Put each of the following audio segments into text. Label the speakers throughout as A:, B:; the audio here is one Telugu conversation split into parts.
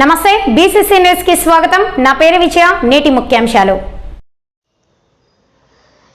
A: నమస్తే బీసీసీ న్యూస్కి స్వాగతం. నా పేరు విజయ నేటి ముఖ్యాంశాలు.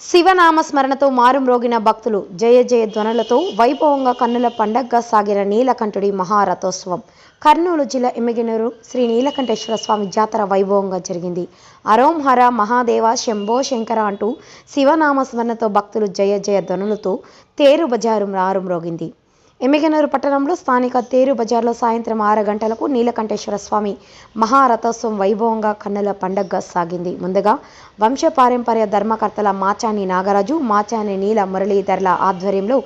A: శివనామ స్మరణతో మారుమ్రోగిన భక్తులు జయ జయ ధ్వనులతో వైభవంగా కన్నుల పండగగా సాగిన నీలకంఠుడి మహారథోత్సవం. కర్నూలు జిల్లా ఎమ్మిగనూరు శ్రీ నీలకంఠేశ్వర స్వామి జాతర వైభవంగా జరిగింది. అరోం హర మహాదేవ శంభో శంకర అంటూ శివనామ స్మరణతో భక్తులు జయ జయ ధ్వనులతో తేరు బజారు మారుమ్రోగింది ఎమ్మిగనూరు పట్టణంలో స్థానిక తేరు బజార్లో సాయంత్రం ఆరు గంటలకు నీలకంఠేశ్వర స్వామి మహారథోత్సవం వైభవంగా కన్నుల పండగగా సాగింది. ముందుగా వంశపారంపర్య ధర్మకర్తల మాచాని నాగరాజు మాచాని నీల మురళీధర్ల ఆధ్వర్యంలో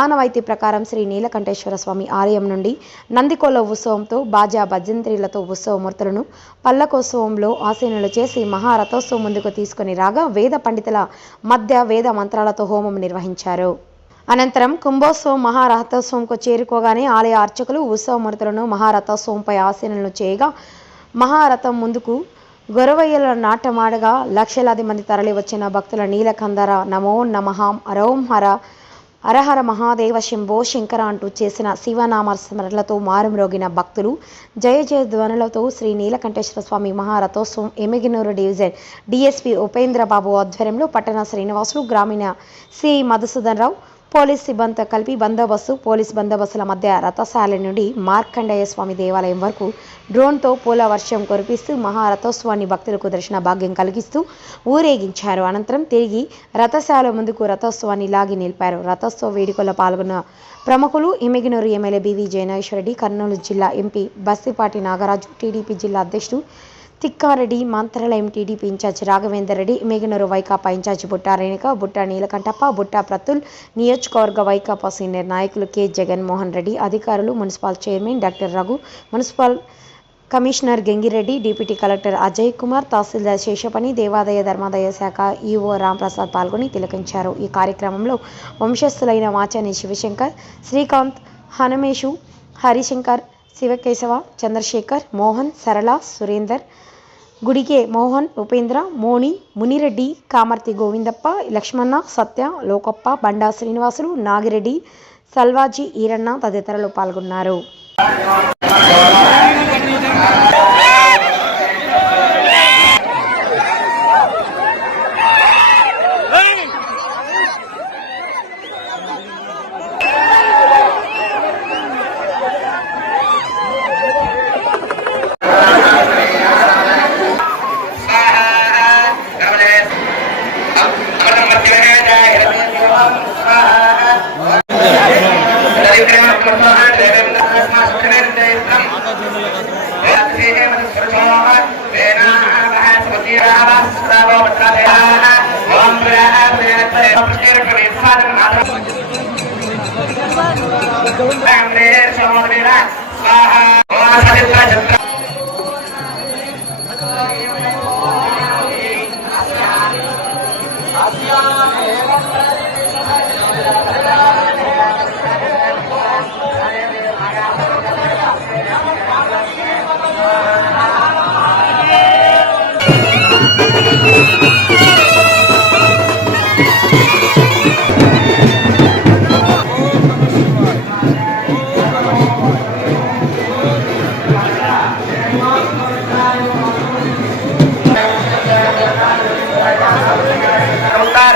A: ఆనవాయితీ ప్రకారం శ్రీ నీలకంఠేశ్వర స్వామి ఆలయం నుండి నందికోల ఉత్సవంతో బాజా భజంత్రీలతో ఉత్సవమూర్తులను పల్లకోత్సవంలో ఆసీనులు చేసి మహారథోత్సవం ముందుకు తీసుకుని రాగా వేద పండితుల మధ్య వేద మంత్రాలతో హోమం నిర్వహించారు. అనంతరం కుంభోత్సవం మహారథోత్సవంకు చేరుకోగానే ఆలయ అర్చకులు ఉత్సవమూర్తులను మహారథోత్సవంపై ఆసీనులను చేయగా మహారథం ముందుకు గొరవయ్యల నాటమాడగా లక్షలాది మంది తరలి వచ్చిన భక్తుల నీలకందర నమో నమహాం అరోం హర హరహర మహాదేవ శంభో శంకర అంటూ చేసిన శివనామ స్మరణలతో మారుమ్రోగిన భక్తులు జయ జయ ధ్వనులతో శ్రీ నీలకంఠేశ్వర స్వామి మహారథోత్సవం ఎమిగినూరు డివిజన్ డిఎస్పి ఉపేంద్రబాబు ఆధ్వర్యంలో పట్టణ శ్రీనివాసులు గ్రామీణ సి. మధుసూదన్ రావు పోలీస్ సిబ్బందితో కలిపి బందోబస్తు పోలీస్ బందోబస్తుల మధ్య రథశాల నుండి మార్కండేయ స్వామి దేవాలయం వరకు డ్రోన్తో పూల వర్షం కురిపిస్తూ మహారథోత్సవాన్ని భక్తులకు దర్శన భాగ్యం కలిగిస్తూ ఊరేగించారు. అనంతరం తిరిగి రథశాల ముందుకు రథోత్సవాన్ని లాగి నిలిపారు. రథోత్సవ వేడుకల్లో పాల్గొన్న ప్రముఖులు ఇమిగినూరు ఎమ్మెల్యే బివి జయనాగేశ్వరరెడ్డి కర్నూలు జిల్లా ఎంపీ బస్తిపాటి నాగరాజు టీడీపీ జిల్లా అధ్యక్షుడు Tikka Reddy Mantralayam TDP incharge Raghavender Reddy Meghanuru Vaikapa incharge Butta Renuka Butta Neelakantappa Butta Pratul నియోజకవర్గ వైకాపా సీనియర్ నాయకులు కె జగన్మోహన్ రెడ్డి అధికారులు municipal chairman doctor Raghu municipal commissioner Gangireddy deputy collector Ajay Kumar tahsildar Seshapani దేవాదాయ ధర్మాదాయ శాఖ ఈఓ రాంప్రసాద్ పాల్గొని తిలకించారు. ఈ కార్యక్రమంలో వంశస్థులైన మాచాని శివశంకర్ శ్రీకాంత్ హనుమేషు హరిశంకర్ శివకేశవ చంద్రశేఖర్ మోహన్ సరళ సురేందర్ గుడికే మోహన్ ఉపేంద్ర మోని మునిరెడ్డి కామర్తి గోవిందప్ప లక్ష్మణ సత్య లోకప్ప బండా శ్రీనివాసులు నాగిరెడ్డి సల్వాజీ ఈరన్న తదితరులు పాల్గొన్నారు.
B: Thank you.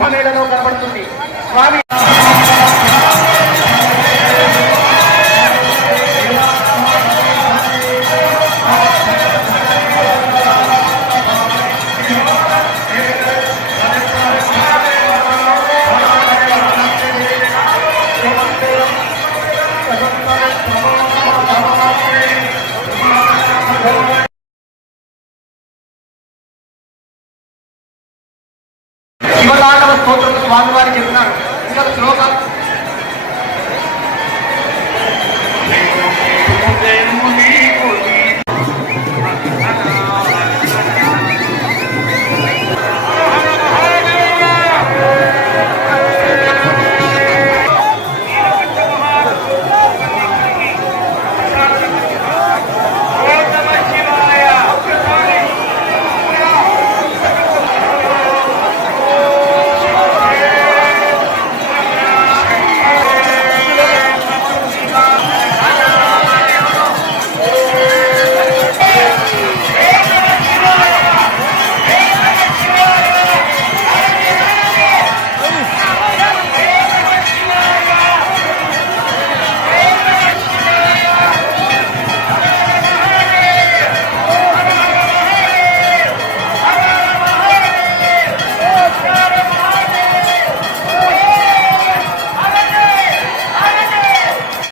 B: ఎన్ని కనబడుతుంది. స్వామి